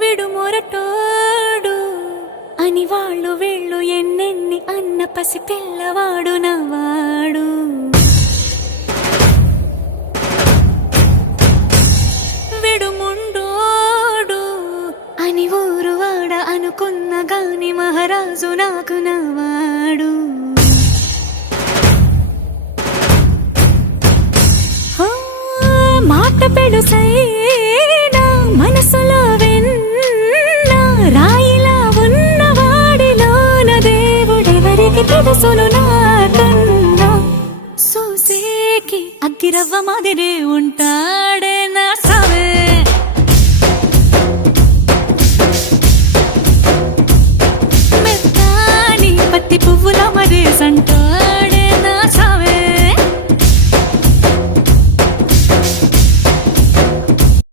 విడు మొరటోడు అని వాళ్ళు వీళ్ళు ఎన్నెన్ని అన్న పసి పిల్లవాడు నవ్వాడు. విడు ముండోడు అని ఊరు వాడ అనుకున్న గాని మహారాజు నాకు నవ్వాడు. మాట పెడుసైనా మనసులో వెన్న రాయిలా ఉన్నవాడిలోన దేవుడెవరికి తెలుసును నాకన్నా. సూసేకి అగ్గిరవ్వ మాదిరే ఉంటాడు.